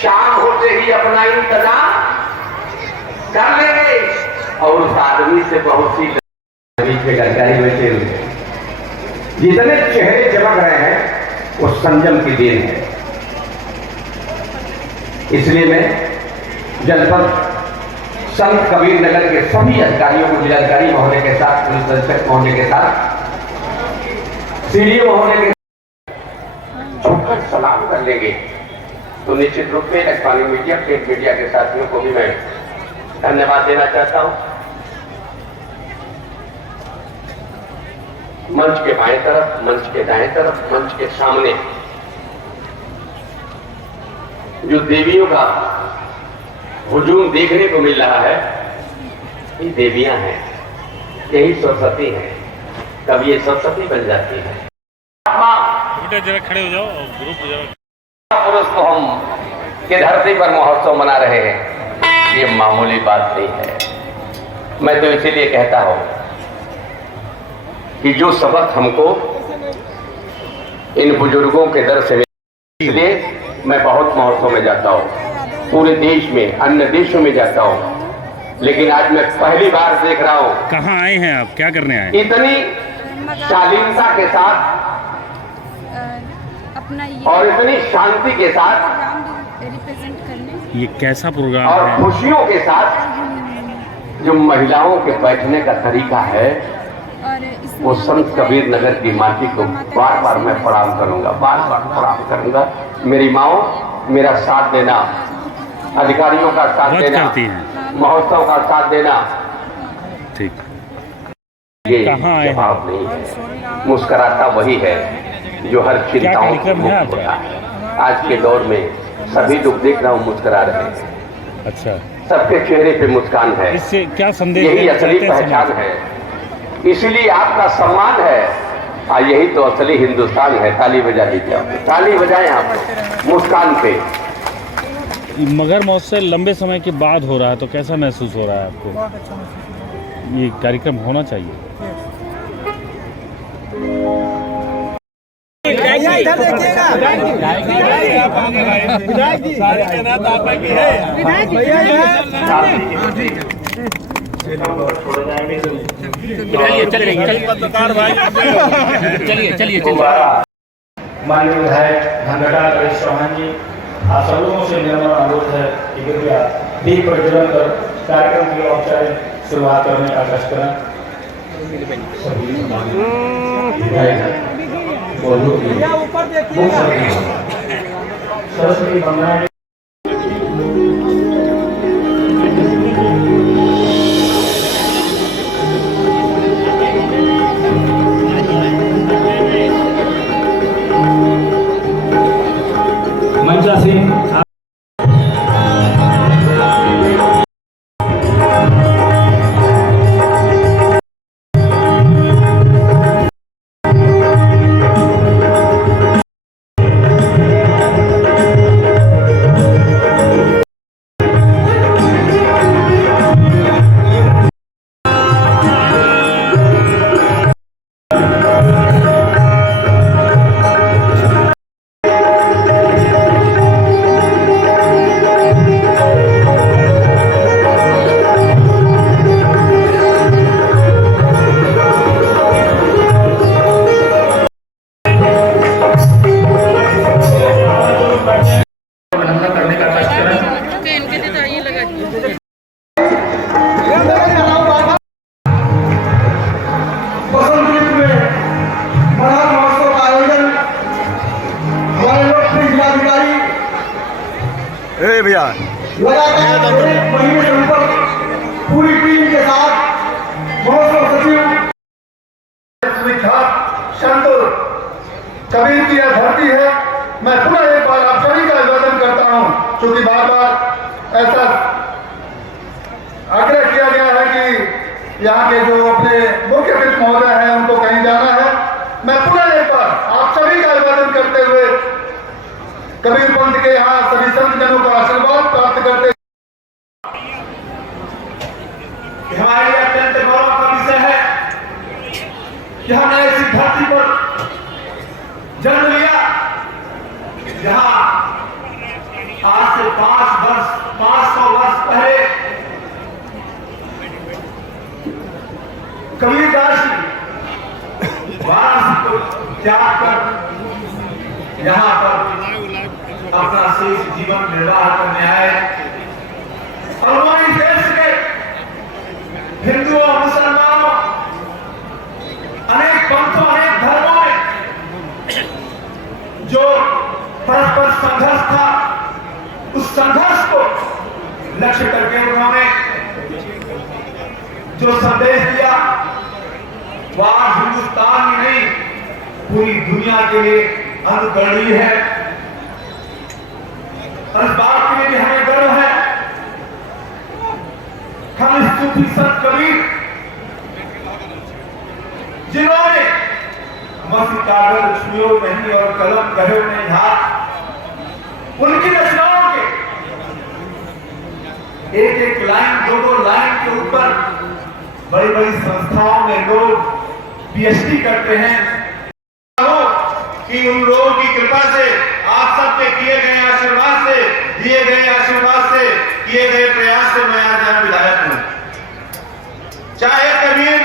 शाम होते ही अपना इंतजाम कर लेंगे। और उस आदमी से बहुत सी गद्दारी बैठे हुए जितने चेहरे चमक रहे हैं वो संयम की देन है। इसलिए मैं जनपद संत कबीर नगर के सभी अधिकारियों को, जिलाधिकारी महोदय के साथ, पुलिस अधीक्षक महोदय के साथ, सीडीओ महोदय के छुपकर सलाम कर लेंगे। तो निश्चित रूप से इलेक्ट्रॉनिक मीडिया, प्रिंट मीडिया के साथियों को भी मैं धन्यवाद देना चाहता हूं। मंच के बाएं तरफ, मंच के दाएं तरफ, मंच के सामने जो देवियों का हुजूम देखने को मिल रहा है, ये देवियां हैं, यही सरस्वती है। कभी ये सरस्वती बन जाती है। जरा खड़े हो जाओ, ग्रुप जरा। पुरुष को हम के धरती पर महोत्सव मना रहे हैं, ये मामूली बात नहीं है। मैं तो इसीलिए कहता हूं कि जो सबक हमको इन बुजुर्गों के दर से मिले, इसलिए मैं बहुत महोत्सव में जाता हूं, पूरे देश में, अन्य देशों में जाता हूं, लेकिन आज मैं पहली बार देख रहा हूं। कहाँ आए हैं आप, क्या करने आए? इतनी शालीनता के साथ और इतनी शांति के साथ रिप्रेजेंट करने, ये कैसा प्रोग्राम और है? खुशियों के साथ जो महिलाओं के बैठने का तरीका है, वो संत कबीर नगर की माटी को बार बार मैं प्रणाम करूंगा, बार बार प्रणाम करूंगा। मेरी माओ, मेरा साथ देना, अधिकारियों का साथ देना, महोत्सव का साथ देना, ठीक। ये कहाँ आए जवाब नहीं है। मुस्कुराता वही है जो हर चिंताओं से मुक्त होता है। आज के दौर में सभी लोग देख रहा हूँ मुस्कुरा रहे हैं। अच्छा, सबके चेहरे पे मुस्कान है। इससे क्या संदेश? यही असली पहचान है, इसलिए आपका सम्मान है, और यही तो असली हिंदुस्तान है। ताली बजा दीजिए आप, ताली बजाएं आप मुस्कान पे। मगर महोत्सव लंबे समय के बाद हो रहा है, तो कैसा महसूस हो रहा है आपको? ये कार्यक्रम होना चाहिए। चलिए माननीय विधायक धनघटा गणेश चौहान जी, आप सब लोगों से मेरा अनुरोध है कि कृपया दीप प्रज्वलन कर कार्यक्रम की औपचारिक शुरुआत करने का कष्ट करें। सरस्वती बंदना मंचा सिंह भैया महीने से ऊपर पूरी टीम के साथ महोत्सव सचिव संत कबीर की यह धरती है। मैं पुनः एक बार आप सभी का अभिवादन करता हूं, क्योंकि बार बार ऐसा आग्रह किया गया है कि यहाँ के जो अपने मुख्य अतिथि महोदय हैं उनको कहीं जाना है। मैं पुनः एक बार आप सभी का अभिवादन करते हुए कबीर पंथ के यहाँ सभी संत जनों का आशीर्वाद प्राप्त करते हमारे लिए अत्यंत गौरव का विषय है कि हमने ऐसी धरती पर जन्म लिया जहां आज से त्याग कर यहाँ पर अपना शेष जीवन निर्वाह करने आए और वो इस देश के हिंदुओं मुसलमानों अनेक पंथों अनेक धर्मों में जो परस्पर संघर्ष था उस संघर्ष को लक्ष्य करके उन्होंने जो संदेश दिया वह आज हिंदुस्तान ही नहीं पूरी दुनिया के लिए अनुकरणीय है और इस बात के लिए भी हमें गर्व है हम इस सूफी संत कबीर जिन्होंने मसी कागज छुओ नहीं और कलम कहो नहीं हाथ उनकी रचनाओं के एक एक लाइन दो दो लाइन के ऊपर बड़ी बड़ी संस्थाओं में लोग पीएचडी करते हैं कि उन लोगों की कृपा से आप सबके किए गए आशीर्वाद से दिए गए आशीर्वाद से किए गए प्रयास से मैं आज यहाँ विधायक हूं। चाहे कबीर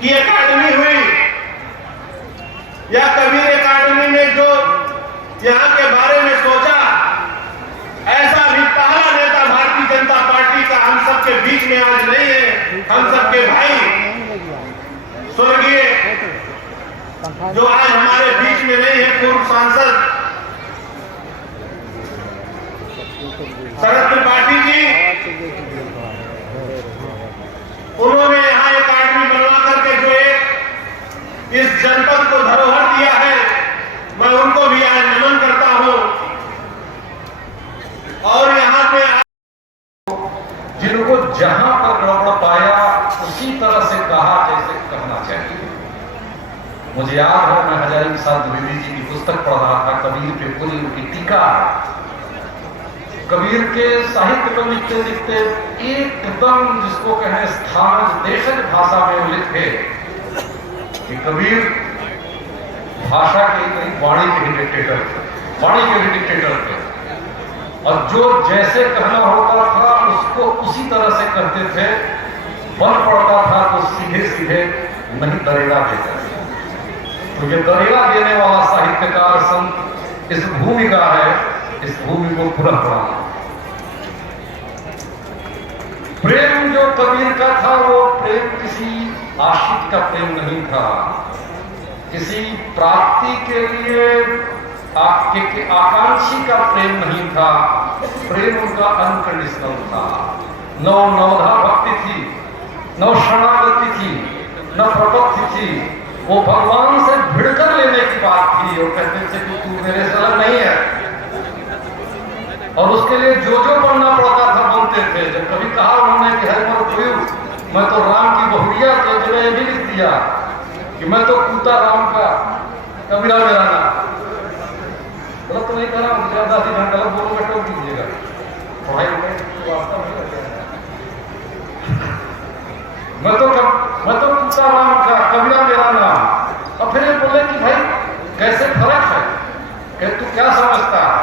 की एकेडमी हुई या कबीर एकेडमी ने जो यहाँ के बारे में सोचा ऐसा भी पहला नेता भारतीय जनता पार्टी का हम सबके बीच में आज नहीं है। हम सबके भाई स्वर्गीय जो आज हमारे बीच में नहीं है पूर्व सांसद शरद त्रिपाठी जी उन्होंने यहाँ एक एकेडमी बनवा करके जो एक इस जनपद को धरोहर दिया है मैं उनको भी आज नमन करता हूं और यहाँ पे जिनको जहां पर गड़बड़ पाया उसी तरह से कहा जैसे कहना चाहिए। मुझे याद है मैं हजारी प्रसाद द्विवेदी जी की पुस्तक पढ़ रहा था कबीर पे पूरी उनकी टीका कबीर के साहित्य को लिखते लिखते एकदम जिसको कहें स्थान देशज भाषा में वो लिखे कि कबीर भाषा के नहीं वाणी के ही डिक्टेटर थे वाणी के ही डिक्टेटर थे और जो जैसे कहना होता था उसको उसी तरह से कहते थे बन पड़ता था तो सीधे सीधे नहीं दरेड़ा देते थे। तो ये दरेड़ा देने वाला साहित्यकार संत इस भूमि का है इस भूमि को पुनः पढ़ाना। प्रेम जो कबीर का था वो प्रेम किसी आशिक का प्रेम नहीं था किसी प्राप्ति के लिए आपके आकांक्षी का प्रेम नहीं था प्रेम उनका अनकंडीशनल था नवधा भक्ति थी न शरणागति थी न प्रपत्ति थी वो भगवान से भिड़कर लेने की बात थी और कहते थे कि तू मेरे से अलग नहीं है और उसके लिए जो बनना पड़ता था बनते थे। जब कभी कहा उन्होंने कि हर मैं तो राम की बहुरिया थे जो ये भी लिख दिया कि मैं तो कूता राम का कबीरा मेरा नाम गलत तो नहीं कह रहा हूं ज्यादा गलत बोलूंगा टोक दीजिएगा पढ़ाई मैं तो कूता राम का कबीरा मेरा नाम और फिर ये बोले कि भाई कैसे फर्क है कि तू क्या समझता है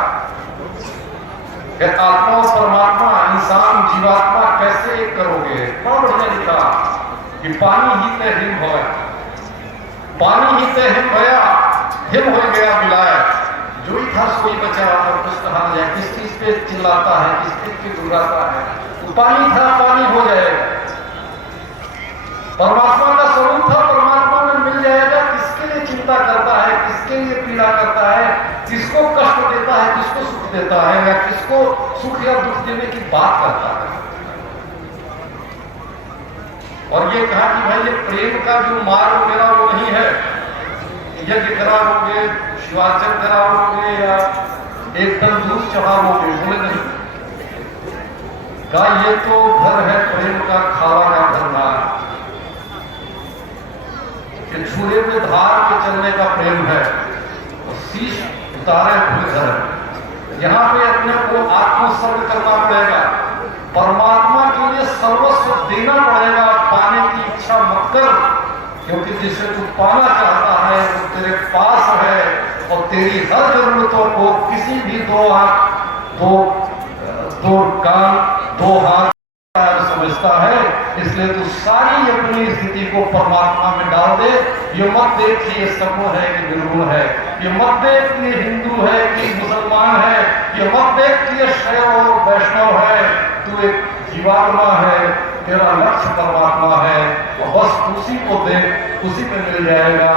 कि आत्मा और परमात्मा इंसान जीवात्मा कैसे एक करोगे बड़ा बढ़िया लिखा कि पानी ही तय हिम होया पानी ही तय हिम भया हिम हो गया मिलाया जो ही था सोई बचा और कुछ कहा जाए किस चीज पे चिल्लाता है किस चीज पे गुर्राता है तो पानी था पानी हो जाएगा परमात्मा का स्वरूप था परमात्मा में मिल जाएगा। किसके लिए चिंता करता है किसके लिए पीड़ा करता है किसको कष्ट देता है किसको सुख देता है या किसको सुख या दुख देने की बात करता है। और ये कहा कि भाई ये प्रेम का जो मार्ग मेरा वो नहीं है यज्ञ कराओगे शिवार्चन कराओगे या एकदम दूध चढ़ाओगे बोले नहीं कहा ये तो घर है प्रेम का खावा का भरना छुरे में धार के चलने का प्रेम है और शीश उतारे हुए घर है। यहाँ पे अपने को आत्मोत्सर्ग करना पड़ेगा परमात्मा के लिए सर्वस्व देना पड़ेगा पाने की इच्छा मत कर क्योंकि जिसे तू पाना चाहता है वो तेरे पास है और तेरी हर जरूरतों को किसी भी दो हाथ दो कान दो हाथ समझता है, इसलिए तू सारी अपनी स्थिति को परमात्मा में डाल दे। ये मत देख कि ये सगुण है कि निर्गुण है, ये मत देख कि ये हिंदू है कि मुसलमान है, ये मत देख कि ये शैव और वैष्णव है। तू एक जीवात्मा है, तेरा लक्ष्य परमात्मा है, और बस उसी को देख, उसी में मिल जाएगा।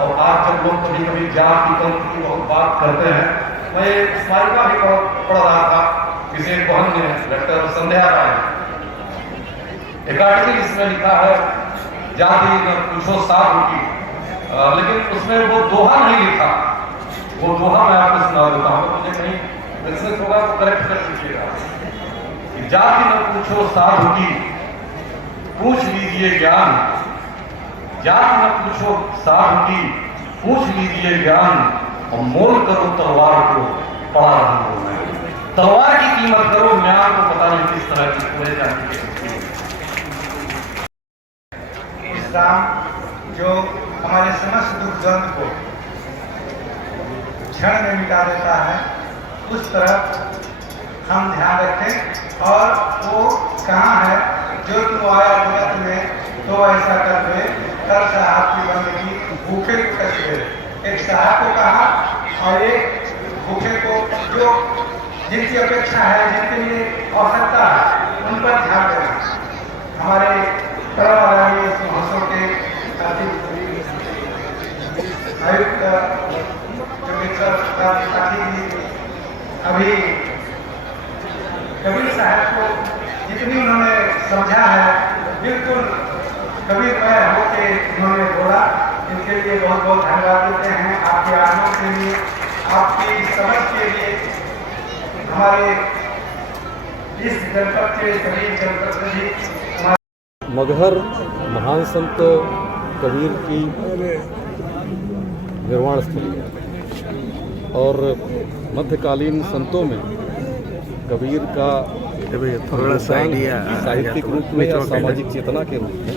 और आज जब लोग कभी कभी जाति पंथ की बहुत बात करते हैं, मैं एक स्मारिका भी बहुत पढ़ रहा था, किसी एक बहन ने, डॉक्टर संध्या राय, एक आर्टिकल इसमें लिखा है जाति न पूछो साधु की, लेकिन उसमें वो दोहा नहीं लिखा। वो दोहा मैं आपको सुना देता हूँ, मुझे कहीं बिजनेस होगा तो करेक्ट कर दीजिएगा। जाति न पूछो साधु की, पूछ लीजिए ज्ञान। जाति न पूछो साधु की, पूछ लीजिए ज्ञान। और मोल करो तलवार को, पड़ा रंगों में। तलवार की कीमत करो, ज्ञान को पता नहीं किस तरह की पूरे जाती है। इस्लाम जो हमारे समस्त दुख द्वंद को क्षण में मिटा देता है, उस तरफ हम ध्यान रखें। और वो कहाँ है, जो तू आया जगत में तो ऐसा कर दे, कर साहब की बंदगी, भूखे को कष्ट दे। एक साहब को कहा और एक भूखे को, जो जिनकी अपेक्षा है, जिनके लिए आवश्यकता है, उन पर ध्यान देना। हमारे इस महोत्सव के आयुक्त अभी कबीर साहब को जितनी उन्होंने समझा है, बिल्कुल कबीरमय होके उन्होंने बोला। इनके लिए बहुत बहुत धन्यवाद देते हैं, आपके आगमन के लिए, आपकी समझ के लिए। हमारे इस जनपद के कबीर जनपद से भी मगहर महान संत कबीर की निर्वाण स्थली है और मध्यकालीन संतों में कबीर का साहित्यिक रूप में या सामाजिक चेतना के रूप में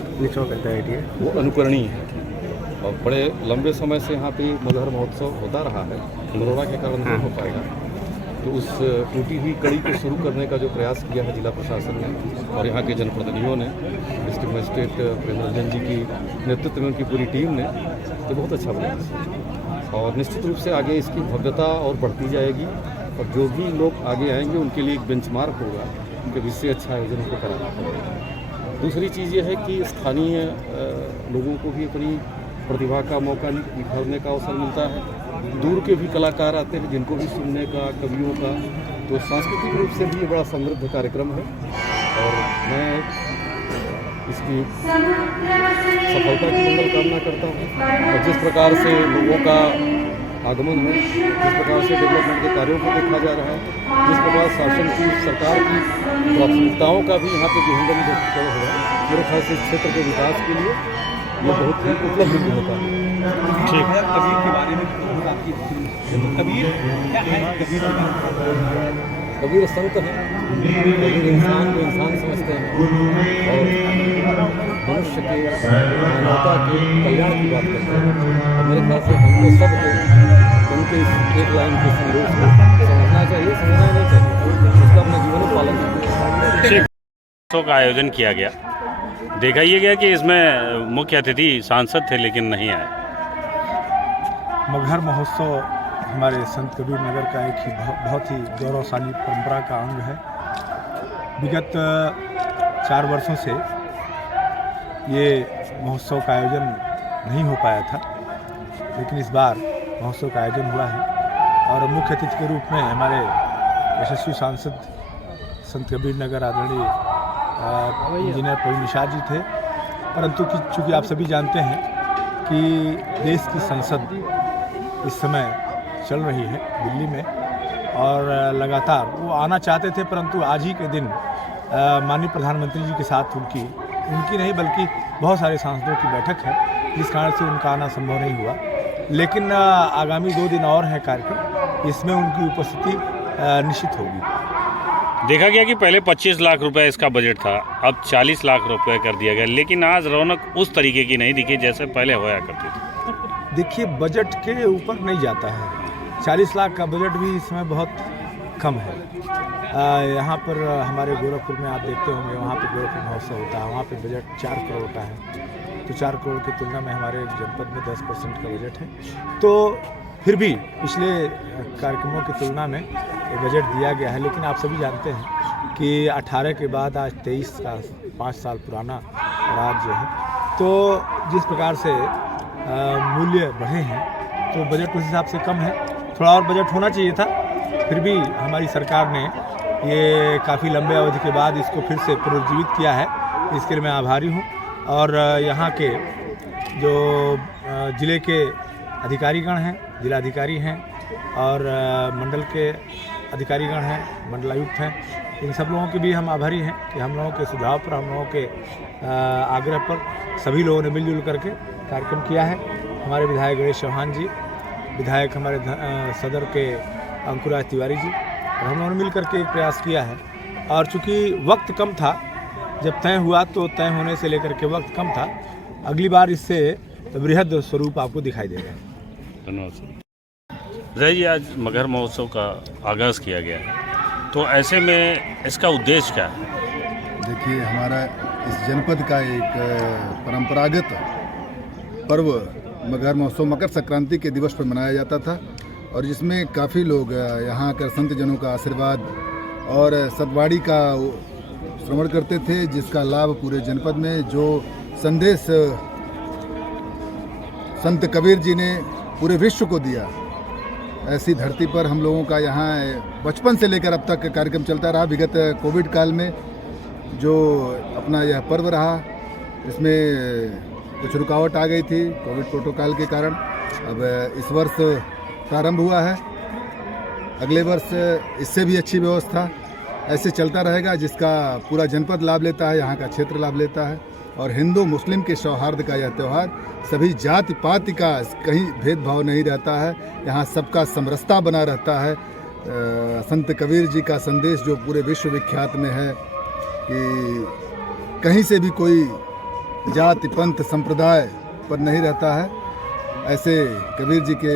वो अनुकरणीय है। और बड़े लंबे समय से यहाँ पे मगहर महोत्सव होता रहा है, कोरोना के कारण नहीं हो पाएगा। तो उस टूटी हुई कड़ी को शुरू करने का जो प्रयास किया है जिला प्रशासन ने और यहाँ के जनप्रतिनिधियों ने, डिस्ट्रिक्ट मजिस्ट्रेट प्रेम रंजन जी की नेतृत्व में उनकी पूरी टीम ने, तो बहुत अच्छा प्रयास है। और निश्चित रूप से आगे इसकी भव्यता और बढ़ती जाएगी और जो भी लोग आगे आएंगे उनके लिए एक बेंचमार्क होगा कि इससे अच्छा आयोजन को कराना पड़ेगा। दूसरी चीज़ ये है कि स्थानीय लोगों को भी अपनी प्रतिभा का मौका निखारने का अवसर मिलता है। दूर के भी कलाकार आते हैं जिनको भी सुनने का, कवियों का, तो सांस्कृतिक रूप से भी ये बड़ा समृद्ध कार्यक्रम है। और मैं इसकी सफलता की मंगल कामना करता हूँ। और जिस प्रकार से लोगों का आगमन है, जिस प्रकार से डेवलपमेंट के कार्यों को देखा जा रहा है, जिस प्रकार शासन की, सरकार की प्राथमिकताओं का भी यहाँ पे विहंगम हो रहा है, मेरे ख्याल से इस क्षेत्र के विकास के लिए ये बहुत ही उपलब्ध होता है। ठीक है। कबीर के बारे में कबीर क्या है? कबीर संत हैं, कबीर इंसान को इंसान समझते हैं और मनुष्य के, मानवता के कल्याण की बात करते हैं। और मेरे ख्याल से हमको सबको उनके इस एक लाइन के संदेश को समझना चाहिए, समझना नहीं चाहिए, उसका अपने जीवन में पालन करना चाहिए। महोत्सव का आयोजन किया गया, देखा ये गया कि इसमें मुख्य अतिथि सांसद थे लेकिन नहीं आए। मगहर महोत्सव हमारे संत कबीर नगर का एक ही बहुत ही गौरवशाली परंपरा का अंग है। विगत 4 वर्षों से ये महोत्सव का आयोजन नहीं हो पाया था, लेकिन इस बार महोत्सव का आयोजन हुआ है और मुख्य अतिथि के रूप में हमारे यशस्वी सांसद संत कबीर नगर आदरणीय इंजीनियर प्रवीण निषाद जी थे। परंतु चूँकि आप सभी जानते हैं कि देश की संसद इस समय चल रही है दिल्ली में और लगातार वो आना चाहते थे, परंतु आज ही के दिन माननीय प्रधानमंत्री जी के साथ उनकी नहीं बल्कि बहुत सारे सांसदों की बैठक है, जिस कारण से उनका आना संभव नहीं हुआ। लेकिन आगामी 2 दिन और है कार्यक्रम, इसमें उनकी उपस्थिति निश्चित होगी। देखा गया कि पहले 25 लाख रुपए इसका बजट था, अब 40 लाख रुपए कर दिया गया, लेकिन आज रौनक उस तरीके की नहीं दिखी जैसे पहले होया करती थी। देखिए, बजट के ऊपर नहीं जाता है। 40 लाख का बजट भी इसमें बहुत कम है। यहाँ पर हमारे गोरखपुर में आप देखते होंगे, वहाँ पे गोरखपुर महोत्सव होता है, वहाँ पे बजट 4 करोड़ का है। तो 4 करोड़ की तुलना में हमारे जनपद में 10% का बजट है। तो फिर भी पिछले कार्यक्रमों की तुलना में ये बजट दिया गया है। लेकिन आप सभी जानते हैं कि 18 के बाद आज 23 का 5 साल पुराना राज्य है। तो जिस प्रकार से मूल्य बढ़े हैं तो बजट उस हिसाब से कम है। थोड़ा और बजट होना चाहिए था। फिर भी हमारी सरकार ने ये काफ़ी लंबे अवधि के बाद इसको फिर से पुनर्जीवित किया है, इसके लिए मैं आभारी हूँ। और यहाँ के जो ज़िले के अधिकारीगण हैं, जिलाधिकारी हैं और मंडल के अधिकारीगण हैं, मंडलायुक्त हैं, इन सब लोगों के भी हम आभारी हैं कि हम लोगों के सुझाव पर, हम लोगों के आग्रह पर सभी लोगों ने मिलजुल करके कार्यक्रम किया है। हमारे विधायक गणेश चौहान जी, विधायक हमारे सदर के अंकुराज तिवारी जी, और हम लोगों ने मिल करके एक प्रयास किया है। और चूँकि वक्त कम था, जब तय हुआ तो तय होने से लेकर के वक्त कम था, अगली बार इससे बृहद स्वरूप आपको दिखाई देगा। धन्यवाद सर। विधायक जी, आज मगहर महोत्सव का आगाज़ किया गया है, तो ऐसे में इसका उद्देश्य क्या है? देखिए, हमारा इस जनपद का एक परंपरागत पर्व मगहर महोत्सव मकर संक्रांति के दिवस पर मनाया जाता था, और जिसमें काफ़ी लोग यहाँ आकर संत जनों का आशीर्वाद और सतवाड़ी का श्रवण करते थे, जिसका लाभ पूरे जनपद में जो संदेश संत कबीर जी ने पूरे विश्व को दिया, ऐसी धरती पर हम लोगों का यहाँ बचपन से लेकर अब तक कार्यक्रम चलता रहा। विगत कोविड काल में जो अपना यह पर्व रहा, इसमें कुछ रुकावट आ गई थी कोविड प्रोटोकॉल के कारण। अब इस वर्ष प्रारंभ हुआ है, अगले वर्ष इससे भी अच्छी व्यवस्था, ऐसे चलता रहेगा, जिसका पूरा जनपद लाभ लेता है, यहाँ का क्षेत्र लाभ लेता है। और हिंदू मुस्लिम के सौहार्द का यह त्यौहार, सभी जाति पाति का कहीं भेदभाव नहीं रहता है, यहाँ सबका समरसता बना रहता है। संत कबीर जी का संदेश जो पूरे विश्व विख्यात में है कि कहीं से भी कोई जाति पंथ संप्रदाय पर नहीं रहता है, ऐसे कबीर जी के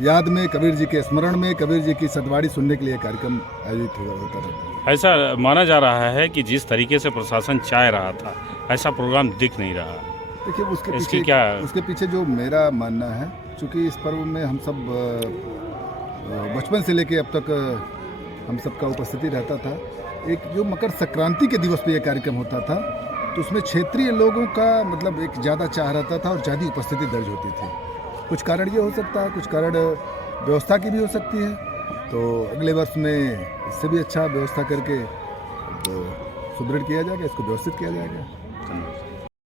याद में, कबीर जी के स्मरण में, कबीर जी की सतवाड़ी सुनने के लिए कार्यक्रम आयोजित होता रहता है। ऐसा माना जा रहा है कि जिस तरीके से प्रशासन चाह रहा था, ऐसा प्रोग्राम दिख नहीं रहा। देखिए, उसके पीछे जो मेरा मानना है, चूँकि इस पर्व में हम सब बचपन से लेके अब तक हम सबका उपस्थिति रहता था। एक जो मकर संक्रांति के दिवस पे यह कार्यक्रम होता था, तो उसमें क्षेत्रीय लोगों का मतलब एक ज़्यादा चाह रहता था और ज़्यादा उपस्थिति दर्ज होती थी। कुछ कारण ये हो सकता है, कुछ कारण व्यवस्था की भी हो सकती है। तो अगले वर्ष में इससे भी अच्छा व्यवस्था करके सुदृढ़ किया जाएगा, इसको व्यवस्थित किया जाएगा।